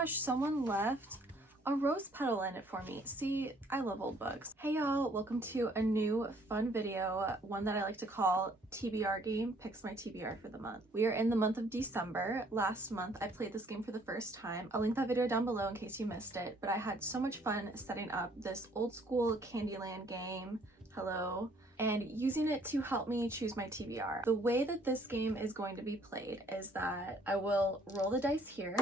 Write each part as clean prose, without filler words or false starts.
gosh, someone left a rose petal in it for me. See, I love old books. Hey y'all, welcome to a new fun video, one that I like to call TBR game, picks my TBR for the month. We are in the month of December. Last month I played this game for the first time. I'll link that video down below in case you missed it, but I had so much fun setting up this old school Candyland game, hello, and using it to help me choose my TBR. The way that this game is going to be played is that I will roll the dice here,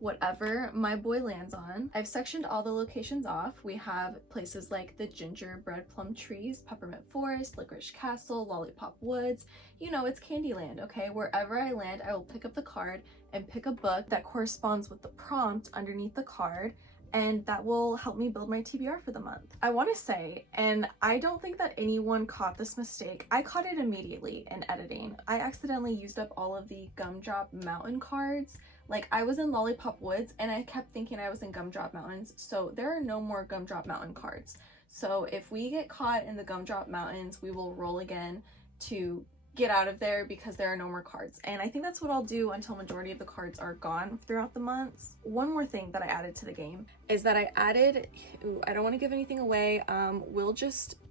whatever my boy lands on. I've sectioned all the locations off. We have places like the Gingerbread Plum Trees, Peppermint Forest, Licorice Castle, Lollipop Woods. You know, it's Candyland, okay? Wherever I land, I will pick up the card and pick a book that corresponds with the prompt underneath the card, and that will help me build my TBR for the month. I want to say, and I don't think that anyone caught this mistake, I caught it immediately in editing. I accidentally used up all of the Gumdrop Mountain cards. Like, I was in Lollipop Woods and I kept thinking I was in Gumdrop Mountains, so there are no more Gumdrop Mountain cards. So if we get caught in the Gumdrop Mountains, we will roll again to get out of there because there are no more cards. And I think that's what I'll do until majority of the cards are gone throughout the months. One more thing that I added to the game is that I added, I don't want to give anything away,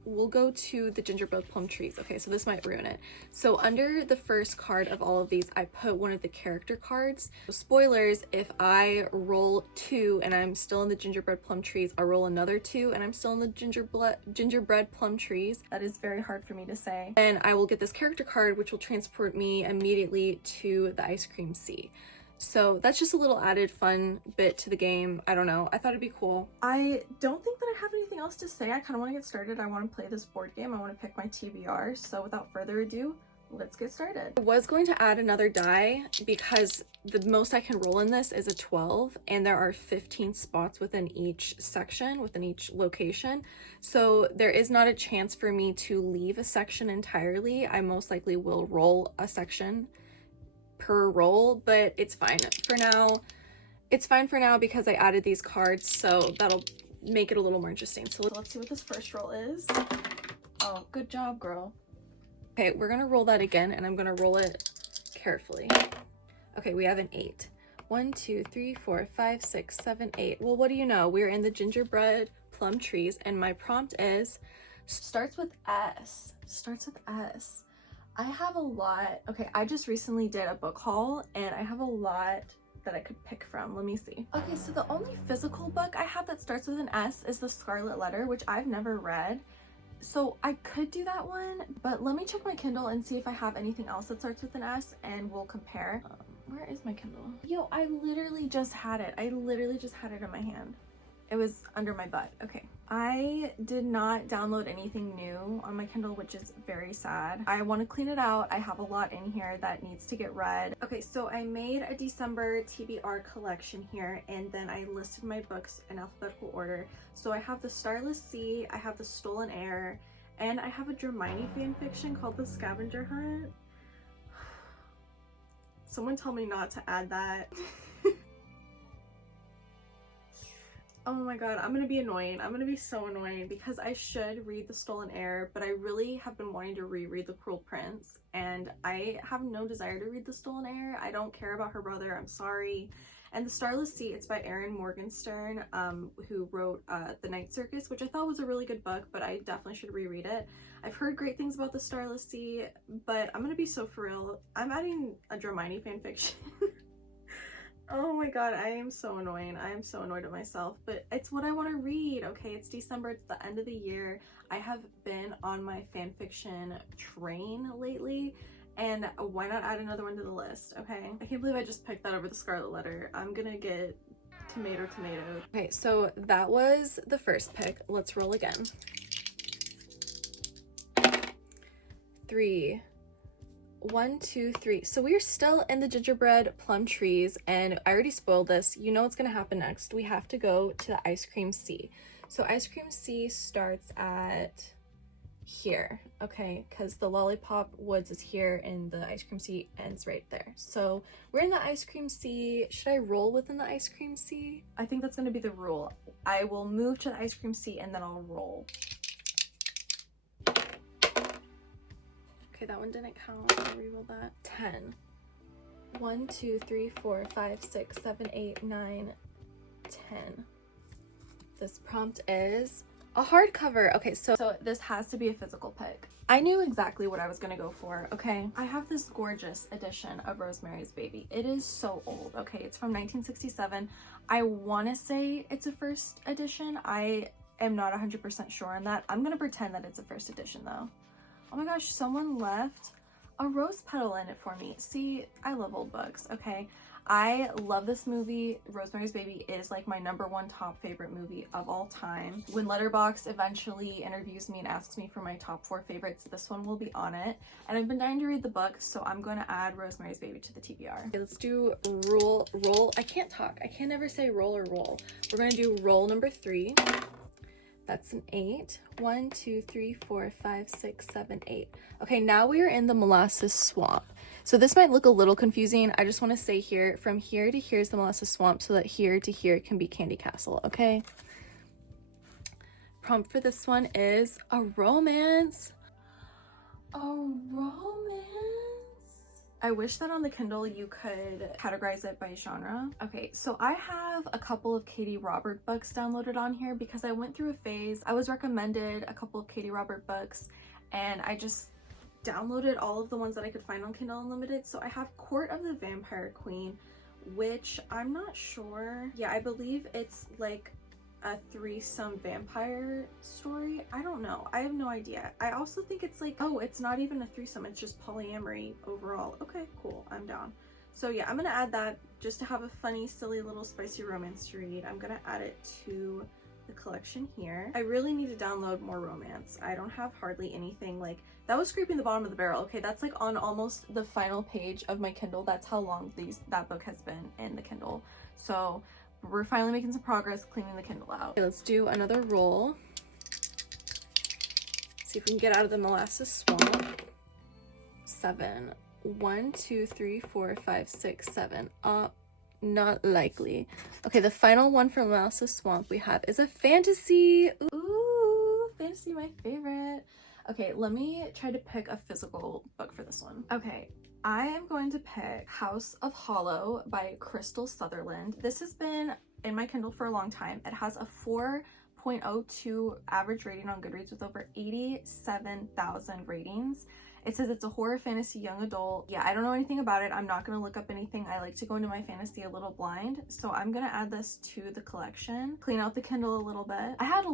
we'll go to the Gingerbread Plum Trees. Okay, so this might ruin it. So under the first card of all of these, I put one of the character cards. Spoilers, if I roll 2 and I'm still in the Gingerbread Plum Trees, I'll roll another 2 and I'm still in the Gingerbread Plum Trees. That is very hard for me to say. And I will get this character card, which will transport me immediately to the Ice Cream Sea. So that's just a little added fun bit to the game. I don't know, I thought it'd be cool. I don't think that I have anything else to say. I kind of want to get started. I want to play this board game. I want to pick my TBR. So without further ado, let's get started. I was going to add another die because the most I can roll in this is a 12 and there are 15 spots within each section, within each location. So there is not a chance for me to leave a section entirely. I most likely will roll a section per roll, but it's fine for now. It's fine for now because I added these cards, so that'll make it a little more interesting. So let's see what this first roll is. Oh, good job, girl. Okay, we're gonna roll that again, and I'm gonna roll it carefully. Okay, we have an 8. 1, 2, 3, 4, 5, 6, 7, 8. Well, what do you know? We're in the Gingerbread Plum Trees, and my prompt is starts with S. Starts with S. I have a lot. Okay, I just recently did a book haul and I have a lot that I could pick from. Let me see. Okay, so the only physical book I have that starts with an S is The Scarlet Letter, which I've never read. So I could do that one, but let me check my Kindle and see if I have anything else that starts with an S and we'll compare. Where is my Kindle? Yo, I literally just had it. I literally just had it in my hand. It was under my butt. Okay. I did not download anything new on my Kindle, which is very sad. I want to clean it out. I have a lot in here that needs to get read. Okay, so I made a December TBR collection here, and then I listed my books in alphabetical order. So I have the Starless Sea, I have the Stolen Air, and I have a Dramini fanfiction called The Scavenger Hunt. Someone tell me not to add that. Oh my god, I'm gonna be annoying. I'm gonna be so annoying because I should read The Stolen Air, but I really have been wanting to reread The Cruel Prince, and I have no desire to read The Stolen Air. I don't care about her brother, I'm sorry. And The Starless Sea, it's by Erin Morgenstern, who wrote The Night Circus, which I thought was a really good book, but I definitely should reread it. I've heard great things about The Starless Sea, but I'm gonna be so for real. I'm adding a Dramini fanfiction. Oh my god, I am so annoying. I am so annoyed at myself, but it's what I want to read, okay? It's December, it's the end of the year. I have been on my fanfiction train lately, and why not add another one to the list, okay? I can't believe I just picked that over The Scarlet Letter. I'm gonna get tomato. Okay, so that was the first pick. Let's roll again. 3. 1, 2, 3. So we're still in the Gingerbread Plum Trees, and I already spoiled this. You know what's gonna happen next. We have to go to the Ice Cream Sea. So Ice Cream Sea starts at here, okay? Because the Lollipop Woods is here and the Ice Cream Sea ends right there. So we're in the Ice Cream Sea. Should I roll within the Ice Cream Sea? I think that's gonna be the rule. I will move to the Ice Cream Sea and then I'll roll. Okay, that one didn't count. I'll reroll that. 10. 1, 2, 3, 4, 5, 6, 7, 8, 9, 10. This prompt is a hardcover. Okay, so this has to be a physical pick. I knew exactly what I was gonna go for, okay? I have this gorgeous edition of Rosemary's Baby. It is so old, okay? It's from 1967. I wanna say it's a first edition. I am not 100% sure on that. I'm gonna pretend that it's a first edition though. Oh my gosh, someone left a rose petal in it for me. See, I love old books, okay? I love this movie. Rosemary's Baby is like my #1 top favorite movie of all time. When Letterboxd eventually interviews me and asks me for my top 4 favorites, this one will be on it. And I've been dying to read the book, so I'm going to add Rosemary's Baby to the TBR. Okay, let's do roll. I can't talk. I can't ever say roll or roll. We're going to do roll number 3. That's an 8. 1, 2, 3, 4, 5, 6, 7, 8. Okay, now we are in the Molasses Swamp. So this might look a little confusing. I just want to say here, from here to here is the Molasses Swamp, so that here to here can be Candy Castle, okay? Prompt for this one is a romance. A romance? I wish that on the Kindle you could categorize it by genre. Okay, so I have a couple of Katie Robert books downloaded on here because I went through a phase. I was recommended a couple of Katie Robert books and I just downloaded all of the ones that I could find on Kindle Unlimited. So I have Court of the Vampire Queen, which I'm not sure. Yeah, I believe it's like a threesome vampire story. I don't know. I have no idea. I also think it's like, oh, it's not even a threesome. It's just polyamory overall. Okay, cool. I'm down. So yeah, I'm gonna add that just to have a funny, silly little spicy romance to read. I'm gonna add it to the collection here. I really need to download more romance. I don't have hardly anything. Like, that was scraping the bottom of the barrel. Okay, that's like on almost the final page of my Kindle. That's how long that book has been in the Kindle. So we're finally making some progress cleaning the Kindle out. Okay, let's do another roll. See if we can get out of the Molasses Swamp. 7. 1, 2, 3, 4, 5, 6, 7. Not likely. Okay, the final one from Molasses Swamp we have is a fantasy. Ooh, fantasy, my favorite. Okay, let me try to pick a physical book for this one. Okay, I am going to pick House of Hollow by Crystal Sutherland. This has been in my Kindle for a long time. It has a 4.02 average rating on Goodreads with over 87,000 ratings. It says it's a horror fantasy young adult. Yeah, I don't know anything about it. I'm not going to look up anything. I like to go into my fantasy a little blind. So I'm going to add this to the collection, clean out the Kindle a little bit. I had a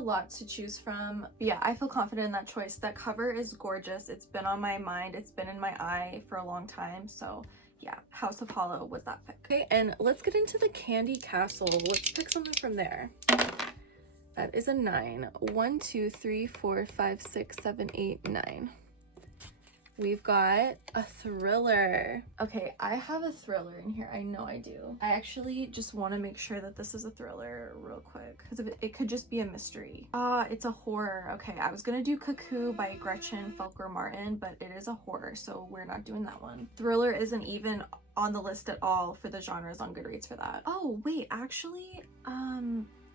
lot to choose from. But yeah, I feel confident in that choice. That cover is gorgeous. It's been on my mind. It's been in my eye for a long time. So yeah, House of Hollow was that pick. Okay, and let's get into the Candy Castle. Let's pick something from there. That is a 9. 1, 2, 3, 4, 5, 6, 7, 8, 9. We've got a thriller. Okay, I have a thriller in here. I know I do. I actually just want to make sure that this is a thriller real quick because it could just be a mystery. It's a horror. Okay, I was gonna do Cuckoo by Gretchen Felker Martin, but it is a horror, so we're not doing that one. Thriller isn't even on the list at all for the genres on Goodreads for that. Oh, wait, actually,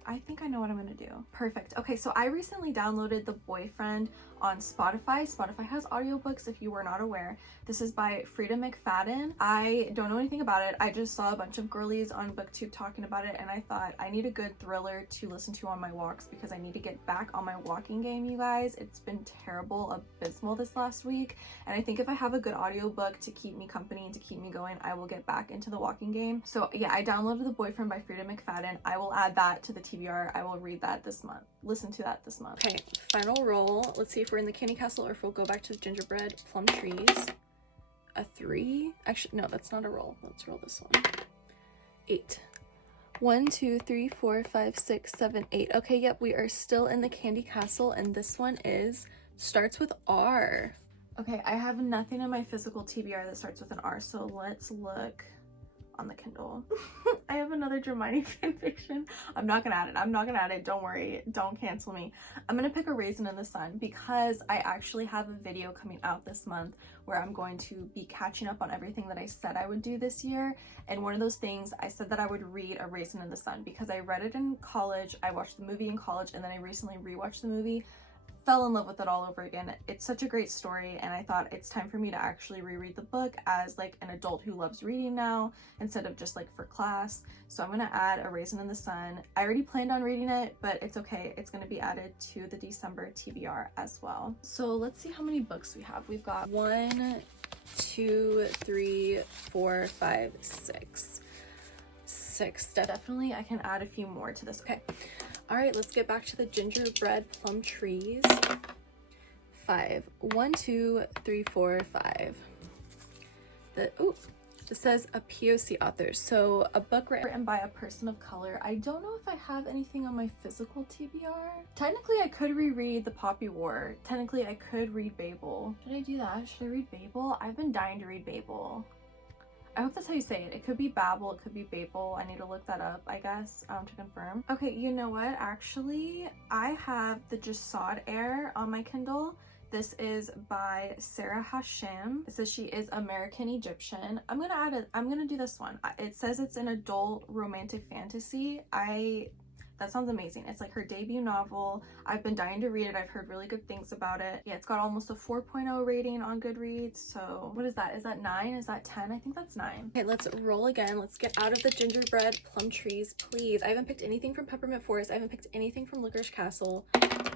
I think I know what I'm gonna do. Perfect. Okay, so I recently downloaded The Boyfriend on Spotify. Spotify has audiobooks if you were not aware. This is by Frida McFadden. I don't know anything about it. I just saw a bunch of girlies on BookTube talking about it and I thought I need a good thriller to listen to on my walks because I need to get back on my walking game, you guys. It's been terrible, abysmal this last week. And I think if I have a good audiobook to keep me company and to keep me going, I will get back into the walking game. So yeah, I downloaded The Boyfriend by Frida McFadden. I will add that to the TBR. I will read that this month. Listen to that this month. Okay, final roll. Let's see if we're in the Candy Castle or if we'll go back to the Gingerbread Plum Trees. A 3. Actually, no, that's not a roll. Let's roll this one. 8. 1, 2, 3, 4, 5, 6, 7, 8. Okay, yep, we are still in the Candy Castle, and this one starts with R. Okay, I have nothing in my physical TBR that starts with an R, so let's look on the Kindle. I have another Hermione fanfiction. I'm not gonna add it. Don't worry. Don't cancel me. I'm gonna pick A Raisin in the Sun because I actually have a video coming out this month where I'm going to be catching up on everything that I said I would do this year. And one of those things, I said that I would read A Raisin in the Sun because I read it in college. I watched the movie in college and then I recently rewatched the movie. fell in love with it all over again. It's such a great story, and I thought it's time for me to actually reread the book as like an adult who loves reading now instead of just like for class. So I'm gonna add A Raisin in the Sun. I already planned on reading it, but it's okay. It's gonna be added to the December TBR as well. So let's see how many books we have. We've got 1, 2, 3, 4, 5, 6. Definitely I can add a few more to this. Okay. All right, let's get back to the Gingerbread Plum Trees. 5. 1, 2, 3, 4, 5. This says a POC author, so a book written by a person of color. I don't know if I have anything on my physical TBR. Technically, I could reread The Poppy War. Technically, I could read Babel. Should I do that? Should I read Babel? I've been dying to read Babel. I hope that's how you say it. It could be Babel, it could be Babel. I need to look that up, I guess, to confirm. Okay, you know what? Actually, I have The Jasad Heir on my Kindle. This is by Sarah Hashem. It says she is American Egyptian. I'm gonna do this one. It says it's an adult romantic fantasy. That sounds amazing. It's like her debut novel. I've been dying to read it. I've heard really good things about it. Yeah, it's got almost a 4.0 rating on Goodreads. So what is that? Is that 9? Is that 10? I think that's 9. Okay, let's roll again. Let's get out of the Gingerbread Plum Trees, please. I haven't picked anything from Peppermint Forest. I haven't picked anything from Licorice Castle,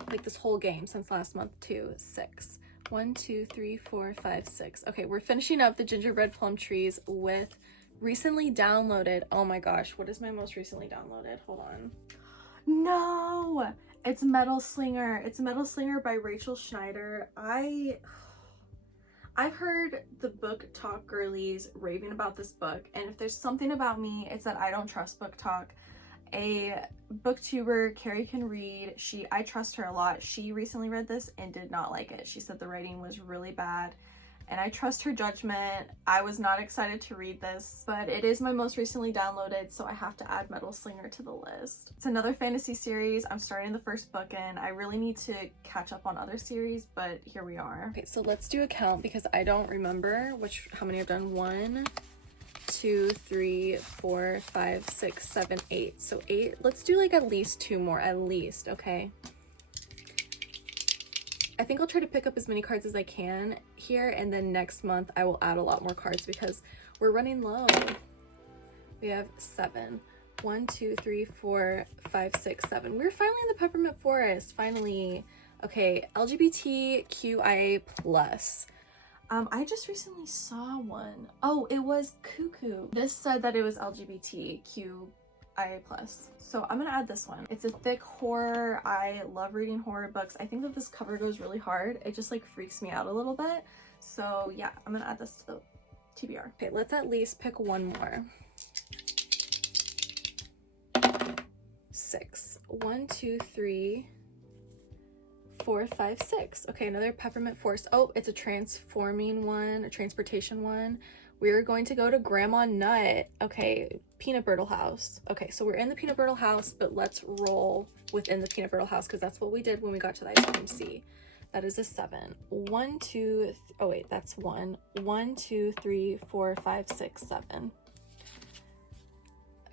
like this whole game since last month too. 6. 1, 2, 3, 4, 5, 6. Okay, we're finishing up the Gingerbread Plum Trees with recently downloaded. Oh my gosh, what is my most recently downloaded? Hold on. No, it's Metal Slinger. It's Metal Slinger by Rachel Schneider. I've heard the book talk girlies raving about this book, and if there's something about me, it's that I don't trust book talk. A booktuber, Carrie Can Read, I trust her a lot. She recently read this and did not like it. She said the writing was really bad, and I trust her judgment. I was not excited to read this, but it is my most recently downloaded, so I have to add Metal Slinger to the list. It's another fantasy series. I'm starting the first book in. I really need to catch up on other series, but here we are. Okay, so let's do a count because I don't remember how many I've done. 1, 2, 3, 4, 5, 6, 7, 8. So 8. Let's do like at least 2 more, at least, okay? I think I'll try to pick up as many cards as I can here, and then next month I will add a lot more cards because we're running low. We have 7. 1, 2, 3, 4, 5, 6, 7. We're finally in the Peppermint Forest, finally. Okay, LGBTQIA+. I just recently saw one. Oh, it was Cuckoo. This said that it was LGBTQIA+. So I'm gonna add this one. It's a thick horror. I love reading horror books. I think that this cover goes really hard. It just like freaks me out a little bit. So yeah, I'm gonna add this to the TBR. Okay, let's at least pick one more. 6. 1, 2, 3, 4, 5, 6. Okay, another Peppermint Forest. Oh, it's a transforming one, a transportation one. We're going to go to Grandma Nut. Okay, Peanut Brittle House. Okay, so we're in the Peanut Brittle House, but let's roll within the Peanut Brittle House because that's what we did when we got to the ice cream sea. That is a 7. 1, 2, oh wait, that's 1. 1, 2, 3, 4, 5, 6, 7.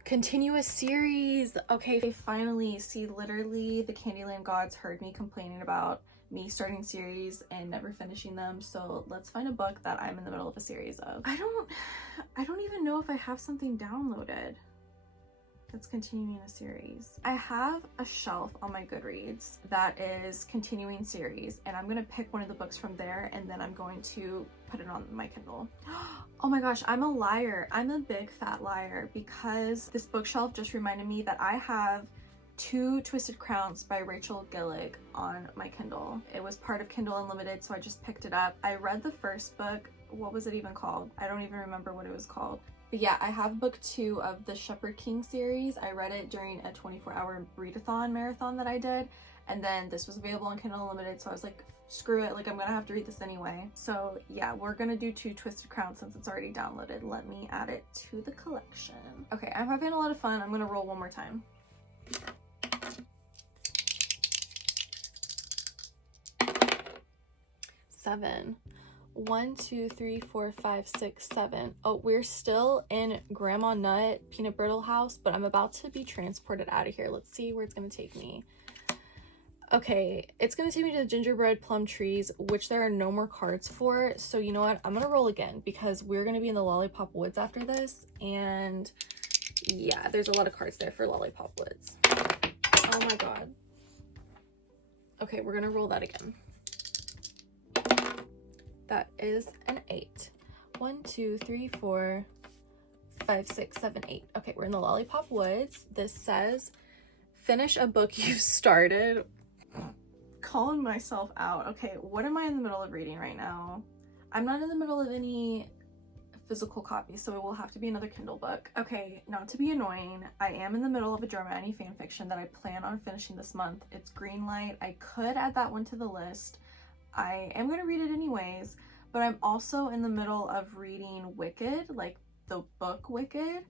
Continuous series. Okay, finally, see, literally the Candyland gods heard me complaining about me starting series and never finishing them, so let's find a book that I'm in the middle of a series of. I don't even know if I have something downloaded that's continuing a series. I have a shelf on my Goodreads that is continuing series, and I'm gonna pick one of the books from there, and then I'm going to put it on my Kindle. Oh my gosh, I'm a liar. I'm a big fat liar because this bookshelf just reminded me that I have 2 Twisted Crowns by Rachel Gillig on my Kindle. It was part of Kindle Unlimited, so I just picked it up. I read the first book. What was it even called? I don't even remember what it was called. But yeah, I have book 2 of the Shepherd King series. I read it during a 24-hour readathon marathon that I did, and then this was available on Kindle Unlimited, so I was like, screw it, like I'm gonna have to read this anyway. So yeah, we're gonna do 2 Twisted Crowns since it's already downloaded. Let me add it to the collection. Okay, I'm having a lot of fun. I'm gonna roll one more time. 7. 1, 2, 3, 4, 5, 6, 7. Oh, we're still in Grandma Nut Peanut Brittle House, but I'm about to be transported out of here. Let's see where it's gonna take me. Okay, it's gonna take me to the Gingerbread Plum Trees, which there are no more cards for. So you know what? I'm gonna roll again because we're gonna be in the Lollipop Woods after this. And yeah, there's a lot of cards there for Lollipop Woods. Oh my god. Okay, we're gonna roll that again. That is an 8. 1, 2, 3, 4, 5, 6, 7, 8. Okay, we're in the Lollipop Woods. This says, finish a book you started. Calling myself out. Okay, what am I in the middle of reading right now? I'm not in the middle of any physical copy, so it will have to be another Kindle book. Okay, not to be annoying, I am in the middle of a Germani fanfiction that I plan on finishing this month. It's Greenlight. I could add that one to the list. I am going to read it anyways, but I'm also in the middle of reading Wicked, like the book Wicked.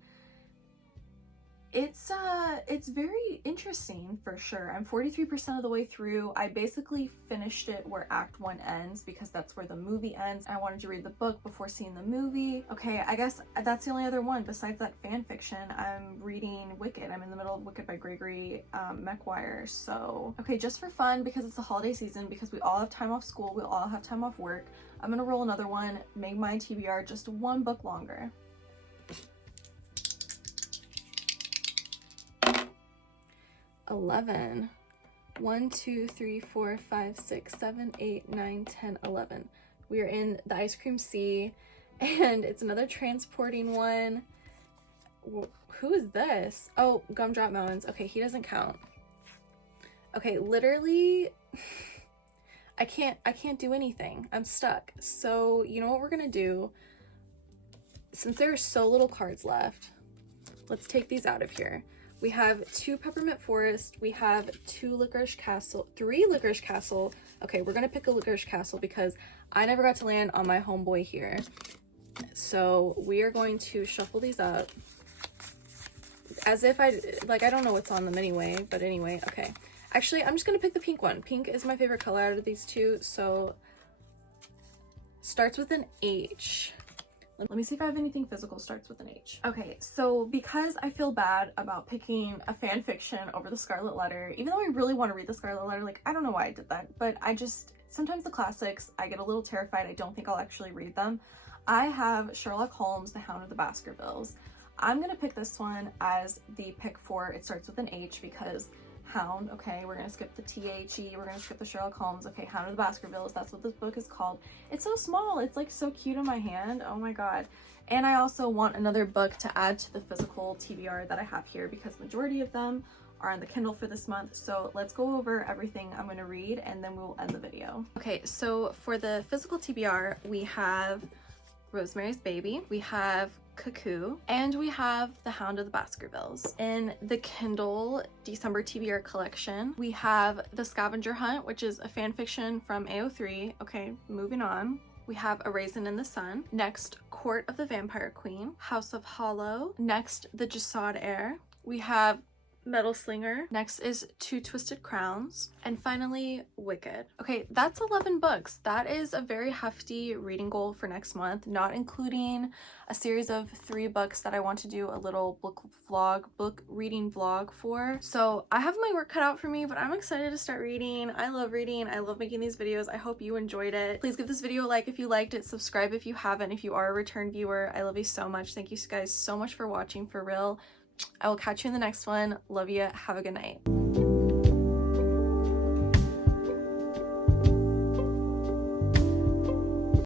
It's very interesting for sure. I'm 43% of the way through. I basically finished it where Act 1 ends because that's where the movie ends. I wanted to read the book before seeing the movie. Okay, I guess that's the only other one besides that fan fiction. I'm reading Wicked. I'm in the middle of Wicked by Gregory Maguire. So, okay, just for fun because it's the holiday season, because we all have time off school, we all have time off work, I'm gonna roll another one, make my TBR just one book longer. 11. 1, 2, 3, 4, 5, 6, 7, 8, 9, 10, 11. We are in the Ice Cream Sea, and it's another transporting one. Who is this? Oh, Gumdrop Mountains. Okay, he doesn't count. Okay, literally, I can't do anything. I'm stuck. So, you know what we're gonna do? Since there are so little cards left, let's take these out of here. We have 2 Peppermint Forest, we have 2 Licorice Castle, 3 Licorice Castle. Okay, we're gonna pick a Licorice Castle because I never got to land on my homeboy here. So we are going to shuffle these up as if I don't know what's on them anyway, but anyway, okay. Actually, I'm just gonna pick the pink one. Pink is my favorite color out of these 2, so starts with an H. Let me see if I have anything physical starts with an H. Okay, so because I feel bad about picking a fan fiction over the Scarlet Letter, even though I really want to read the Scarlet Letter, like, I don't know why I did that, but sometimes the classics, I get a little terrified. I don't think I'll actually read them. I have Sherlock Holmes, The Hound of the Baskervilles. I'm gonna pick this one as the pick for it starts with an H because Hound, okay, we're gonna skip the THE, we're gonna skip the Sherlock Holmes, okay, Hound of the Baskervilles, that's what this book is called. It's so small, it's like so cute in my hand, oh my god. And I also want another book to add to the physical TBR that I have here because majority of them are on the Kindle for this month. So let's go over everything I'm gonna read and then we will end the video. Okay, so for the physical TBR, we have Rosemary's Baby, we have Cuckoo, and we have The Hound of the Baskervilles. In the Kindle December TBR collection, we have The Scavenger Hunt, which is a fan fiction from AO3. Okay, moving on. We have A Raisin in the Sun. Next, Court of the Vampire Queen, House of Hollow. Next, The Jasad Heir. We have Metal Slinger. Next is Two Twisted Crowns. And finally, Wicked. Okay, that's 11 books. That is a very hefty reading goal for next month, not including a series of 3 books that I want to do a little book reading vlog for. So I have my work cut out for me, but I'm excited to start reading. I love reading. I love making these videos. I hope you enjoyed it. Please give this video a like if you liked it. Subscribe if you haven't, if you are a return viewer. I love you so much. Thank you guys so much for watching, for real. I will catch you in the next one. Love you. Have a good night.